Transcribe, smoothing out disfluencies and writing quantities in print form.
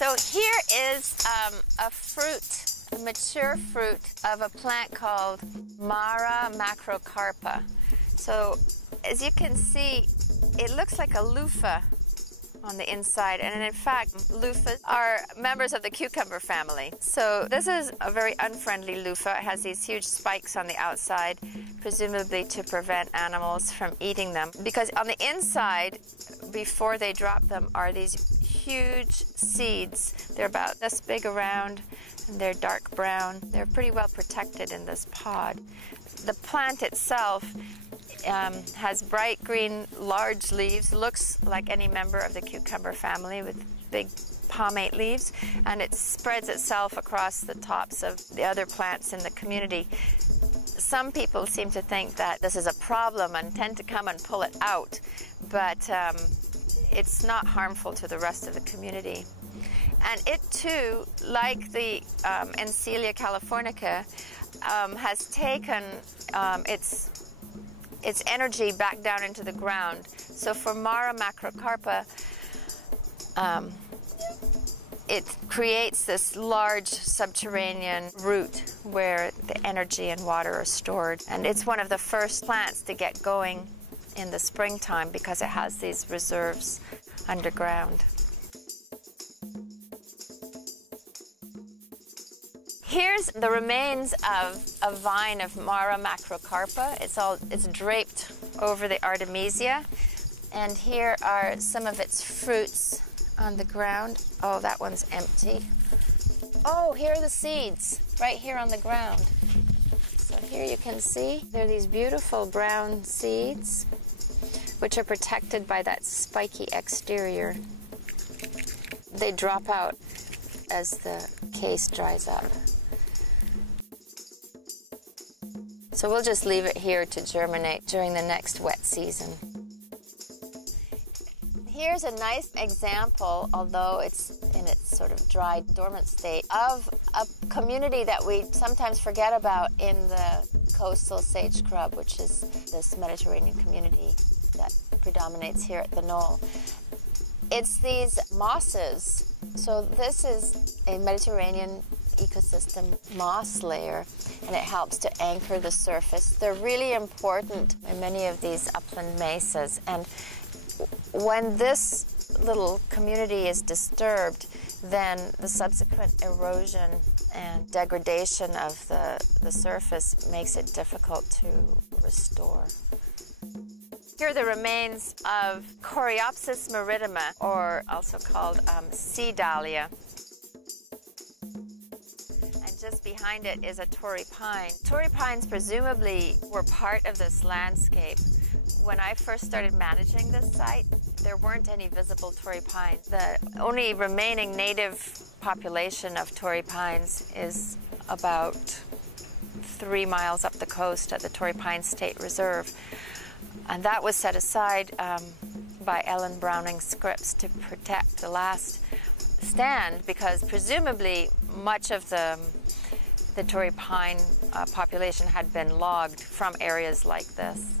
So here is a fruit, a mature fruit of a plant called macrocarpa. So as you can see, it looks like a loofah on the inside, and in fact, loofahs are members of the cucumber family. So this is a very unfriendly loofah. It has these huge spikes on the outside, presumably to prevent animals from eating them. Because on the inside, before they drop them, are these huge seeds. They're about this big around, and they're dark brown. They're pretty well protected in this pod. The plant itself has bright green, large leaves, looks like any member of the cucumber family with big palmate leaves, and it spreads itself across the tops of the other plants in the community. Some people seem to think that this is a problem and tend to come and pull it out, but it's not harmful to the rest of the community. And it too, like the Encelia californica, has taken its energy back down into the ground. So for macrocarpa, it creates this large subterranean root where the energy and water are stored. And it's one of the first plants to get going in the springtime because it has these reserves underground. Here's the remains of a vine of macrocarpa. It's draped over the artemisia, and here are some of its fruits on the ground. Oh, that one's empty. Oh, here are the seeds right here on the ground. So here you can see there are these beautiful brown seeds, which are protected by that spiky exterior. They drop out as the case dries up. So we'll just leave it here to germinate during the next wet season. Here's a nice example, although it's in its sort of dry, dormant state, of a community that we sometimes forget about in the coastal sage scrub, which is this Mediterranean community that predominates here at the knoll. It's these mosses. So this is a Mediterranean ecosystem moss layer, and it helps to anchor the surface. They're really important in many of these upland mesas, and when this little community is disturbed, then the subsequent erosion and degradation of the surface makes it difficult to restore. Here are the remains of Coreopsis meridima, or also called sea dahlia. Just behind it is a Torrey pine. Torrey pines presumably were part of this landscape. When I first started managing this site, there weren't any visible Torrey pines. The only remaining native population of Torrey pines is about 3 miles up the coast at the Torrey Pines State Reserve. And that was set aside by Ellen Browning Scripps to protect the last stand, because presumably much of the Torrey pine population had been logged from areas like this.